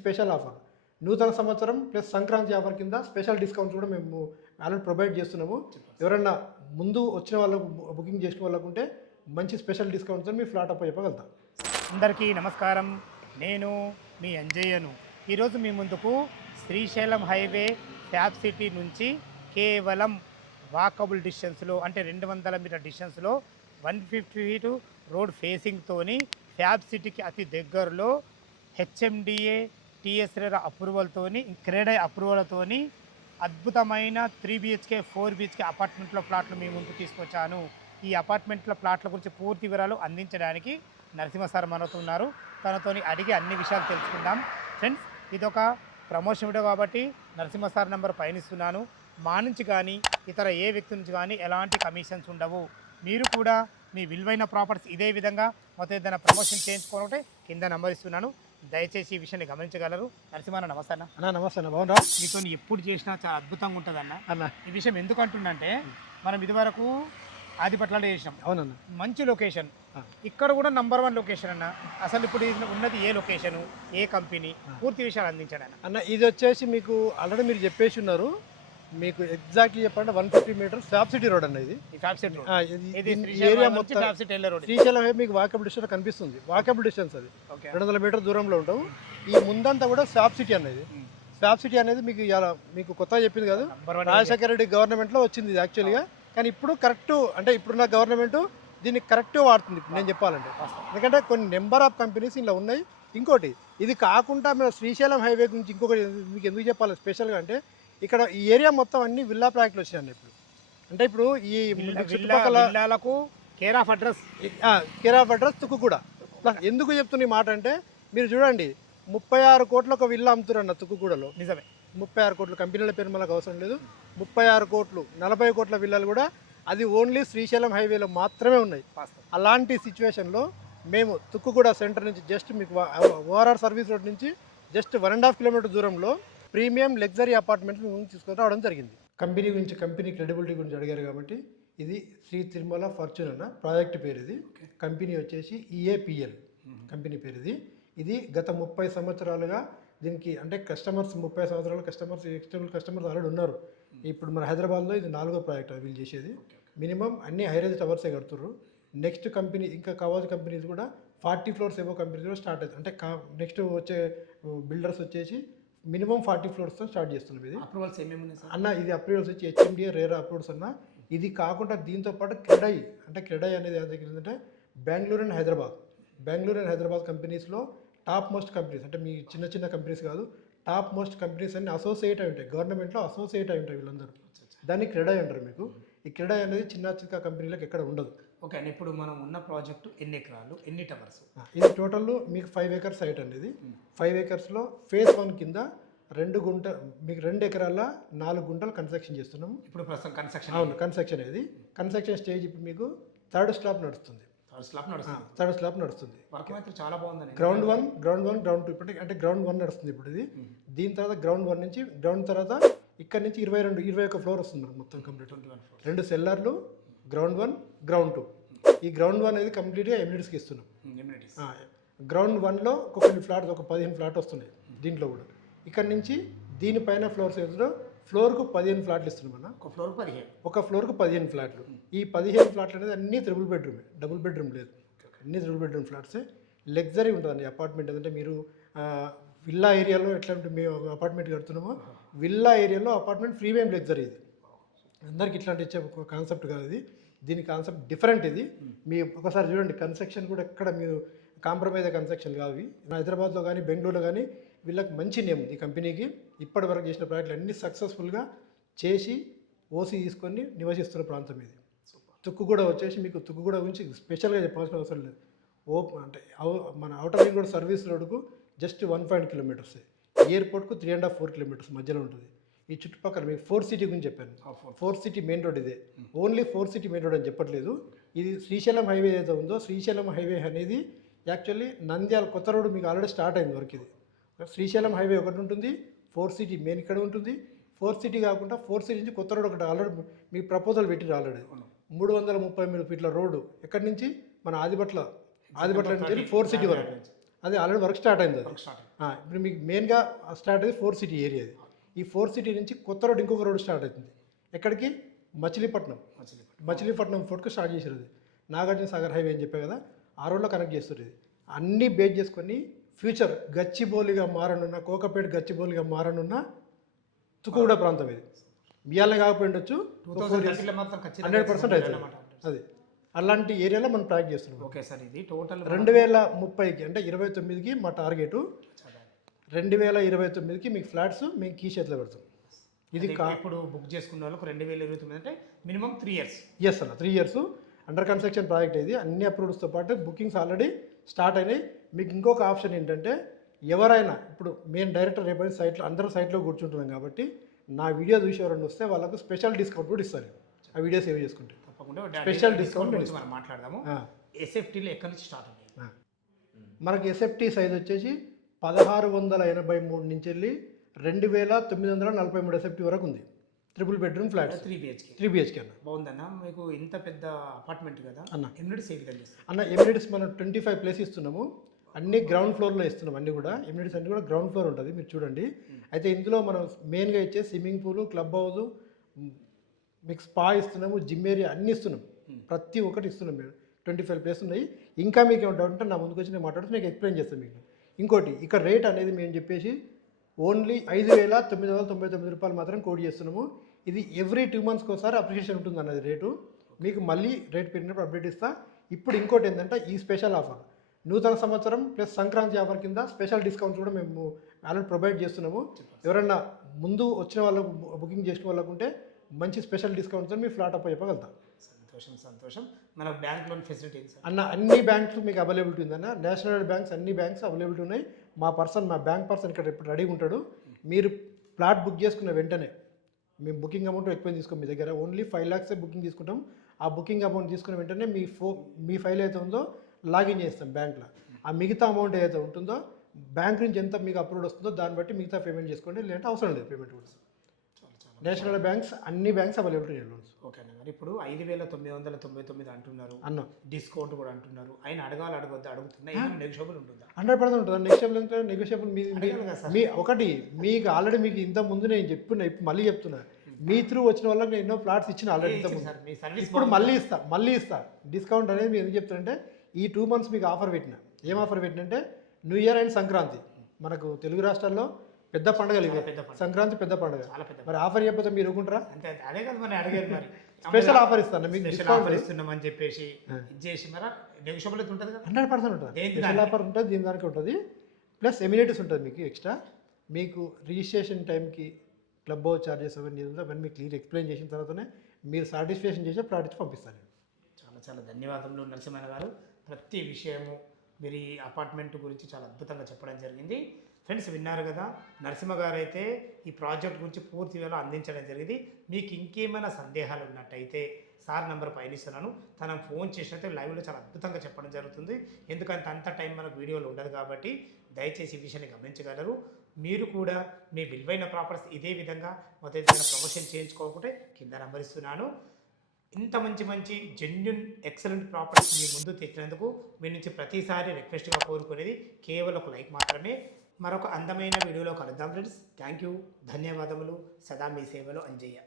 Special offer. నూతన సంవత్సరం plus Sankranti offer కింద స్పెషల్ డిస్కౌంట్స్ కూడా మేము ఆల్రెడీ ప్రొవైడ్ చేస్తున్నాము. ఎవరన్నా ముందు వచ్చిన వాళ్ళకు బుకింగ్ చేసిన వాళ్ళకు ఉంటే మంచి స్పెషల్ డిస్కౌంట్స్ మీ ఫ్లాట్ అప్ చెప్పగలుగుతాం. అందరికీ నమస్కారం. నేను మీ అంజయ్యను. ఈరోజు మీ ముందుకు శ్రీశైలం హైవే ఫ్యాబ్ సిటీ నుంచి కేవలం వాకబుల్ డిస్టెన్స్లో అంటే 200 మీటర్ డిస్టెన్స్లో 150 ఫీటు రోడ్ ఫేసింగ్తోని ఫ్యాబ్ సిటీకి అతి దగ్గరలో హెచ్ఎండిఏ టీఎస్ఆర్ అప్రూవల్తోని క్రెడై అప్రూవల్తోని అద్భుతమైన 3 BHK 4 BHK అపార్ట్మెంట్ల ప్లాట్లు మీ ముందు తీసుకొచ్చాను. ఈ అపార్ట్మెంట్ల ప్లాట్ల గురించి పూర్తి వివరాలు అందించడానికి నరసింహ సార్ మనవుతున్నారు. తనతోని అడిగి అన్ని విషయాలు తెలుసుకుందాం. ఫ్రెండ్స్, ఇదొక ప్రమోషన్ వీడియో కాబట్టి నరసింహ సార్ నెంబర్ పయనిస్తున్నాను. మా నుంచి కానీ ఇతర ఏ వ్యక్తి నుంచి కానీ ఎలాంటి కమిషన్స్ ఉండవు. మీరు కూడా మీ విలువైన ప్రాపర్టీస్ ఇదే విధంగా మొత్తం ఏదైనా ప్రమోషన్ చేయించుకోవాలంటే కింద నెంబర్ ఇస్తున్నాను. దయచేసి ఈ విషయాన్ని గమనించగలరు. నరసింహ నమస్తే అన్న. నమస్తే అన్న, బాగున్నా? మీతో ఎప్పుడు చేసినా చాలా అద్భుతంగా ఉంటుంది అన్న. ఈ విషయం ఎందుకు అంటున్నంటే మనం ఇదివరకు ఆదిపట్లలో చేసినాం. అవునన్న, మంచి లొకేషన్. ఇక్కడ కూడా నంబర్ 1 లొకేషన్ అన్న. అసలు ఇప్పుడు ఉన్నది ఏ లొకేషను, ఏ కంపెనీ, పూర్తి విషయాలు అందించాను అన్న. ఇది వచ్చేసి మీకు ఆల్రెడీ మీరు చెప్పేసి ఉన్నారు. మీకు ఎగ్జాక్ట్లీ చెప్పాలంటే 150 మీటర్స్ ఫ్యాబ్ సిటీ రోడ్ అన్న. ఇది ఏరియా మొత్తం శ్రీశైలం మీకు వాకబుల్ డిస్టెన్స్ కనిపిస్తుంది. వాకబుల్ డిస్టెన్స్ అది 200 మీటర్ దూరంలో ఉంటాం. ఈ ముందంతా కూడా ఫ్యాబ్ సిటీ అనేది. ఫ్యాబ్ సిటీ అనేది మీకు ఇలా మీకు కొత్తగా చెప్పింది కాదు, రాజశేఖర రెడ్డి గవర్నమెంట్లో వచ్చింది ఇది యాక్చువల్గా. కానీ ఇప్పుడు కరెక్ట్ అంటే ఇప్పుడున్న గవర్నమెంట్ దీన్ని కరెక్ట్గా వాడుతుంది నేను చెప్పాలంటే. ఎందుకంటే కొన్ని నెంబర్ ఆఫ్ కంపెనీస్ ఇలా ఉన్నాయి. ఇంకోటి ఇది కాకుండా మేము శ్రీశైలం హైవే గురించి ఇంకొకటి మీకు ఎందుకు చెప్పాలి స్పెషల్గా అంటే, ఇక్కడ ఈ ఏరియా మొత్తం అన్ని విల్లా ప్రాజెక్టులు వచ్చినాయి ఇప్పుడు. అంటే ఇప్పుడు ఈ చుట్టుపక్కల కేర్ ఆఫ్ అడ్రస్ తుక్కుగూడ. ఎందుకు చెప్తున్న ఈ మాట అంటే మీరు చూడండి, 36 కోట్ల ఒక విల్లా అమ్ముతున్నారు తుక్కుగూడలో. నిజమే, 36 కోట్లు. కంపెనీల పేరు మనకు అవసరం లేదు. 36 కోట్లు 40 కోట్ల విల్లాలు కూడా అది ఓన్లీ శ్రీశైలం హైవేలో మాత్రమే ఉన్నాయి. అలాంటి సిచ్యువేషన్లో మేము తుక్కుగూడ సెంటర్ నుంచి జస్ట్ మీకు ఓఆర్ఆర్ సర్వీస్ రోడ్ నుంచి జస్ట్ 1.5 కిలోమీటర్ దూరంలో ప్రీమియం లగ్జరీ అపార్ట్మెంట్స్ మేము తీసుకొని రావడం జరిగింది. కంపెనీ గురించి, కంపెనీ క్రెడిబిలిటీ గురించి అడిగారు కాబట్టి ఇది శ్రీ తిరుమల ఫార్చ్యూన్ అన్న ప్రాజెక్ట్ పేరు. ఇది కంపెనీ వచ్చేసి EAPL కంపెనీ పేరు. ఇది గత 30 సంవత్సరాలుగా దీనికి అంటే కస్టమర్స్ 30 సంవత్సరాలు ఎక్స్టర్నల్ కస్టమర్స్ ఆల్రెడీ ఉన్నారు. ఇప్పుడు మన హైదరాబాద్లో ఇది 4వ ప్రాజెక్ట్ వీళ్ళు చేసేది. మినిమం అన్ని హైరేజ్ టవర్సే కడుతున్నారు. నెక్స్ట్ కంపెనీ ఇంకా కావాల్సిన కంపెనీస్ కూడా 40 ఫ్లోర్స్ ఏవో కంపెనీస్ కూడా స్టార్ట్ అవుతుంది. అంటే నెక్స్ట్ వచ్చే బిల్డర్స్ వచ్చేసి మినిమం 40 ఫ్లోర్స్తో స్టార్ట్ చేస్తున్నాం. ఇది అప్రూవల్స్ ఏమేమి అన్న, ఇది అప్రూవల్స్ వచ్చి HMDA రేరా అప్రూవల్స్ అన్న. ఇది కాకుండా దీంతో పాటు క్రెడై అనేది ఏంటంటే బెంగళూరు అండ్ హైదరాబాద్ కంపెనీస్లో టాప్ మోస్ట్ కంపెనీస్. అంటే మీ చిన్న కంపెనీస్ కాదు, టాప్ మోస్ట్ కంపెనీస్ అన్ని అసోసియేట్ అయి ఉంటాయి. గవర్నమెంట్లో అసోసియేట్ అయి ఉంటాయి వీళ్ళందరూ. దాన్ని క్రెడై అంటారు. మీకు ఈ క్రెడై అనేది చిన్న కంపెనీలకు ఎక్కడ ఉండదు. ఓకే అండి. ఇప్పుడు మనం ఉన్న ప్రాజెక్టు ఎన్ని ఎకరాలు, ఎన్ని టవర్స్? ఇది టోటల్ మీకు 5 ఏకర్స్ సైట్ అండి. ఇది 5 ఏకర్స్లో ఫేజ్ 1 కింద 2 గుంటలు మీకు 2 ఎకరాల 4 గుంటలు కన్స్ట్రక్షన్ చేస్తున్నాము. ఇప్పుడు ప్రస్తుతం కన్స్ట్రక్షన్. అవును, కన్స్ట్రక్షన్ అనేది కన్స్ట్రక్షన్ స్టేజ్. ఇప్పుడు మీకు థర్డ్ స్లాబ్ నడుస్తుంది. వర్క్ అయితే చాలా బాగుంది. గ్రౌండ్ 1, గ్రౌండ్ 2 ఇప్పుడు అంటే గ్రౌండ్ 1 నడుస్తుంది ఇప్పుడు ఇది. దీని తర్వాత గ్రౌండ్ 1 నుంచి గ్రౌండ్ తర్వాత ఇక్కడ నుంచి 21 ఫ్లోర్ వస్తుంది మనకు మొత్తం కంప్లీట్. 2 సెల్లర్లు, ground 1, ground 2. ఈ గ్రౌండ్ 1 అనేది కంప్లీట్గా ఎమ్యూనిటీస్కి ఇస్తున్నాం. గ్రౌండ్ 1లో ఒక 15 ఫ్లాట్స్, ఒక 15 ఫ్లాట్ వస్తున్నాయి దీంట్లో కూడా. ఇక్కడ నుంచి దీనిపైన ఫ్లోర్స్ ఏదో ఫ్లోర్కు 15 ఫ్లాట్లు ఇస్తున్నాం అన్న. ఒక ఫ్లోర్కు 15 ఫ్లాట్లు. ఈ 15 ఫ్లాట్లు అనేది అన్నీ త్రిబుల్ బెడ్రూమే, డబుల్ బెడ్రూమ్ లేదు. అన్నీ త్రిబుల్ బెడ్రూమ్ ఫ్లాట్సే. లగ్జరీ ఉంటుందండి అపార్ట్మెంట్. అంటే మీరు విల్లా ఏరియాలో ఎట్లాంటి మేము అపార్ట్మెంట్ కడుతున్నామో విల్లా ఏరియాలో అపార్ట్మెంట్ ప్రీమియం లగ్జరీ. ఇది అందరికి ఇట్లాంటి ఇచ్చే కాన్సెప్ట్ కాదు ఇది. దీని కాన్సెప్ట్ డిఫరెంట్. ఇది మీ ఒకసారి చూడండి, కన్స్ట్రక్షన్ కూడా ఎక్కడ మీరు కాంప్రమైజ్ కన్స్ట్రక్షన్ కాదు. హైదరాబాద్లో కానీ బెంగళూరులో కానీ వీళ్ళకి మంచి నేమ్ ఈ కంపెనీకి. ఇప్పటి వరకు చేసిన ప్రాజెక్టులు అన్నీ సక్సెస్ఫుల్గా చేసి ఓసీ తీసుకొని నివసిస్తున్న ప్రాంతం ఇది. తుక్కుగూడ వచ్చేసి మీకు తుక్కుగూడ గురించి స్పెషల్గా చెప్పాల్సిన అవసరం లేదు. అంటే మన అవుటర్ రింగ్ రోడ్ సర్వీస్ రోడ్కు జస్ట్ 1.5 కిలోమీటర్స్. ఎయిర్పోర్ట్కు 3.5-4 కిలోమీటర్స్ మధ్యలో ఉంటుంది. ఈ చుట్టుపక్కల మీకు 4 సిటీ గురించి చెప్పాను. 4 సిటీ మెయిన్ రోడ్ ఇదే. ఓన్లీ 4 సిటీ మెయిన్ రోడ్ అని చెప్పట్లేదు. ఇది శ్రీశైలం హైవే ఏదైతే ఉందో శ్రీశైలం హైవే అనేది యాక్చువల్లీ నంద్యాల కొత్త రోడ్డు మీకు ఆల్రెడీ స్టార్ట్ అయింది వరకు. ఇది శ్రీశైలం హైవే ఒకటి ఉంటుంది, 4 సిటీ మెయిన్ ఇక్కడ ఉంటుంది. 4 సిటీ కాకుండా 4 సిటీ నుంచి కొత్త రోడ్ ఒకటి ఆల్రెడీ మీకు ప్రపోజల్ పెట్టిరు. ఆల్రెడీ 333 ఫీట్ల రోడ్డు ఎక్కడి నుంచి మన ఆదిపట్ల నుంచి 4 సిటీ వరకు. అది ఆల్రెడీ వర్క్ స్టార్ట్ అయింది అది. వర్క్ స్టార్ట్ ఇప్పుడు మీకు మెయిన్గా స్టార్ట్ అయ్యేది 4 సిటీ ఏరియా అది. ఈ 4 సిటీ నుంచి కొత్త రోడ్ ఇంకొక రోడ్ స్టార్ట్ అవుతుంది. ఎక్కడికి? మచిలీపట్నం. మచిలీపట్నం ఫోర్ట్కు స్టార్ట్ చేసారు అది. నాగార్జున సాగర్ హైవే అని చెప్పే కదా, ఆ రోడ్లో కనెక్ట్ చేస్తారు ఇది. అన్నీ బేస్ చేసుకొని ఫ్యూచర్ గచ్చిబౌలిగా మారనున్న, కోకపేట గచ్చిబౌలిగా మారనున్న తుకుగూడ ప్రాంతం ఇది. బియ్యాలే కాకపోయి ఉండొచ్చు, 2030 మాత్రం ఖచ్చితంగా 100% అవుతుంది అది. అలాంటి ఏరియాలో మనం ప్రాజెక్ట్ చేస్తున్నాం. ఓకే సార్, ఇది టోటల్ 2030కి అంటే 29కి మా టార్గెట్. 2029కి మీకు ఫ్లాట్స్ మేము కీ చేతిలో పెడతాం. ఇది ఇప్పుడు బుక్ చేసుకున్న వాళ్ళకు 2029 అంటే మినిమం 3 ఇయర్స్. ఎస్ అన్న, 3 ఇయర్స్ అండర్ కన్స్ట్రక్షన్ ప్రాజెక్ట్ ఇది. అన్ని అప్రూవ్డ్స్తో పాటు బుకింగ్స్ ఆల్రెడీ స్టార్ట్ అయినాయి. మీకు ఇంకొక ఆప్షన్ ఏంటంటే, ఎవరైనా ఇప్పుడు మేము డైరెక్టర్ రేపటి సైట్లో అందరూ సైట్లో కూర్చుంటున్నాం కాబట్టి నా వీడియో చూసి ఎవరైనా వస్తే వాళ్ళకు స్పెషల్ డిస్కౌంట్ కూడా ఇస్తాను. ఆ వీడియో సేవ్ చేసుకుంటే తప్పకుండా స్పెషల్ డిస్కౌంట్ గురించి మనం మాట్లాడదాము. ఎస్ఎఫ్టీలో ఎక్కడి నుంచి స్టార్ట్ అవుతాయి? మనకి ఎస్ఎఫ్టీ సైజ్ వచ్చేసి 1683 నుంచి వెళ్ళి 2943 ఎస్ఎఫ్టీ వరకు ఉంది. 3 బెడ్రూమ్ ఫ్లాట్, 3 బిహెచ్కే అన్న. బాగుందన్న. మీకు ఇంత పెద్ద అపార్ట్మెంట్ కదా అన్న, ఎమ్యూనిటీస్ ఏ విధంగా ఇస్తారు అన్న? ఎమ్యూనిటీస్ మనం 25 ప్లేస్ ఇస్తున్నాము. అన్ని గ్రౌండ్ ఫ్లోర్లో ఇస్తున్నాం. అన్నీ కూడా ఎమ్యూనిటీస్ అన్నీ కూడా గ్రౌండ్ ఫ్లోర్ ఉంటుంది, మీరు చూడండి. అయితే ఇందులో మనం మెయిన్గా ఇచ్చే స్విమ్మింగ్ పూల్, క్లబ్ హౌస్, మీకు స్పా ఇస్తున్నాము, జిమ్ ఏరియా అన్నీ ఇస్తున్నాం. ప్రతి ఒక్కటి ఇస్తున్నాం మేము. 25 ప్లేస్ ఉన్నాయి. ఇంకా మీకు ఏమైనా డౌట్ ఉంటే నా ముందుకు వచ్చి నేను మాట్లాడుతూ మీకు ఎక్స్ప్లెయిన్ చేస్తాను మీకు. ఇంకోటి, ఇక్కడ రేట్ అనేది మేము చెప్పేసి ఓన్లీ 5,999 రూపాయలు మాత్రం కోడ్ చేస్తున్నాము. ఇది ఎవ్రీ 2 మంత్స్కి ఒకసారి అప్రిషియేషన్ ఉంటుంది అన్నది రేటు. మీకు మళ్ళీ రేట్ పెరిగినప్పుడు అప్డేట్ ఇస్తా. ఇప్పుడు ఇంకోటి ఏంటంటే, ఈ స్పెషల్ ఆఫర్ నూతన సంవత్సరం ప్లస్ సంక్రాంతి ఆఫర్ కింద స్పెషల్ డిస్కౌంట్స్ కూడా మేము ఆల్రెడీ ప్రొవైడ్ చేస్తున్నాము. ఎవరైనా ముందు వచ్చిన వాళ్ళకు బుకింగ్ చేసిన వాళ్ళకు ఉంటే మంచి స్పెషల్ డిస్కౌంట్తో మీ ఫ్లాట్ అప్ చెప్పగలుగుతాం. సంతోషం. మన బ్యాంక్ లోన్ ఫెసిలిటీ అన్న, అన్ని బ్యాంక్స్ మీకు అవైలబిలిటీ ఉందన్న. నేషనల్ బ్యాంక్స్ అన్ని బ్యాంక్స్ అవైలబిలిటీ ఉన్నాయి. మా బ్యాంక్ పర్సన్ ఇక్కడ ఇప్పుడు రెడీగా ఉంటాడు. మీరు ప్లాట్ బుక్ చేసుకున్న వెంటనే మేము బుకింగ్ అమౌంట్ ఎక్కువ తీసుకోం మీ దగ్గర. ఓన్లీ 5 lakhs బుకింగ్ తీసుకుంటాం. ఆ బుకింగ్ అమౌంట్ తీసుకున్న వెంటనే మీ ఫైల్ అయితే ఉందో లాగిన్ చేస్తాం బ్యాంక్లో. ఆ మిగతా అమౌంట్ ఏదైతే ఉంటుందో బ్యాంక్ నుంచి ఎంత మీకు అప్రూవ్ వస్తుందో దాన్ని బట్టి మిగతా పేమెంట్ చేసుకోండి. లేదంటే అవసరం లేదు పేమెంట్ కూడా. నేషనల్ బ్యాంక్స్ అన్ని బ్యాంక్స్ అవైలబిలిటీ ఉన్నాయి లోన్స్. ఓకే అన్న. మరి ఇప్పుడు 5,999 అంటున్నారు అన్న, డిస్కౌంట్ కూడా అంటున్నారు. ఆయన అడగొద్దు అడుగుతున్నా, నెగోషియబుల్ ఉంటుందా? 100% ఉంటుంది. నెగోషియబుల్ మీ ఒకటి మీకు ఆల్రెడీ మీకు ఇంత ముందు నేను చెప్తున్నా, ఇప్పుడు మళ్ళీ చెప్తున్నా. మీ త్రూ వచ్చిన వాళ్ళకి నేను ఎన్నో ఫ్లాట్స్ ఇచ్చిన ఆల్రెడీ ఇంత ముందు. ఇప్పుడు మళ్ళీ ఇస్తా డిస్కౌంట్ అనేది. మీరు ఎందుకు చెప్తానంటే, ఈ 2 months మీకు ఆఫర్ పెట్టిన. ఏం ఆఫర్ పెట్టినంటే, న్యూ ఇయర్ అండ్ సంక్రాంతి మనకు తెలుగు రాష్ట్రాల్లో పెద్ద పండుగలు ఇవి. సంక్రాంతి పెద్ద పండుగ. మరి ఆఫర్ చెప్పితే మీరు ఊరుకుంటారా? అదే కదా మరి అడిగారు. మరి స్పెషల్ ఆఫర్ ఇస్తాను మీకు. స్పెషల్ ఆఫర్ ఇస్తున్నామని చెప్పేసి ఇచ్చేసి మరి నెగోషియబుల్ అయితే ఉంటుంది కదా? 100% ఉంటుంది. స్పెషల్ ఆఫర్ ఉంటుంది, దీని దానికి ఉంటుంది. ప్లస్ ఎమ్యూనిటీస్ ఉంటుంది మీకు ఎక్స్ట్రా. మీకు రిజిస్ట్రేషన్ టైంకి క్లబ్ హౌస్ ఛార్జెస్ అవన్నీ మీకు క్లియర్ ఎక్స్ప్లెయిన్ చేసిన తర్వాతనే మీరు సాటిస్ఫాక్షన్ చేసి ప్లాట్ ఇచ్చి పంపిస్తాను. చాలా ధన్యవాదములు నరసింహ గారు. ప్రతి విషయము మీరు ఈ అపార్ట్మెంట్ గురించి చాలా అద్భుతంగా చెప్పడం జరిగింది. ఫ్రెండ్స్, విన్నారు కదా, నరసింహ గారు అయితే ఈ ప్రాజెక్ట్ గురించి పూర్తి వేళ అందించడం జరిగింది. మీకు ఇంకేమైనా సందేహాలు ఉన్నట్టయితే సార్ నెంబర్ పైన ఇస్తున్నాను, తన ఫోన్ చేసినట్టే లైవ్లో చాలా అద్భుతంగా చెప్పడం జరుగుతుంది. ఎందుకంటే అంత టైం మనకు వీడియోలో ఉండదు కాబట్టి దయచేసి ఈ విషయాన్ని గమనించగలరు. మీరు కూడా మీ విలువైన ప్రాపర్టీస్ ఇదే విధంగా మొదటి ప్రమోషన్ చేయించుకోకుంటే కింద నెంబర్ ఇస్తున్నాను. ఇంత మంచి జెన్యున్ ఎక్సలెంట్ ప్రాపర్టీస్ మీ ముందు తెచ్చినందుకు మీ నుంచి ప్రతిసారి రిక్వెస్ట్గా కోరుకునేది కేవలం ఒక లైక్ మాత్రమే. మరొక అందమైన వీడియోలో కలుద్దాం ఫ్రెండ్స్. థ్యాంక్ యూ, ధన్యవాదములు. సదా మీ సేవలో అంజయ్య.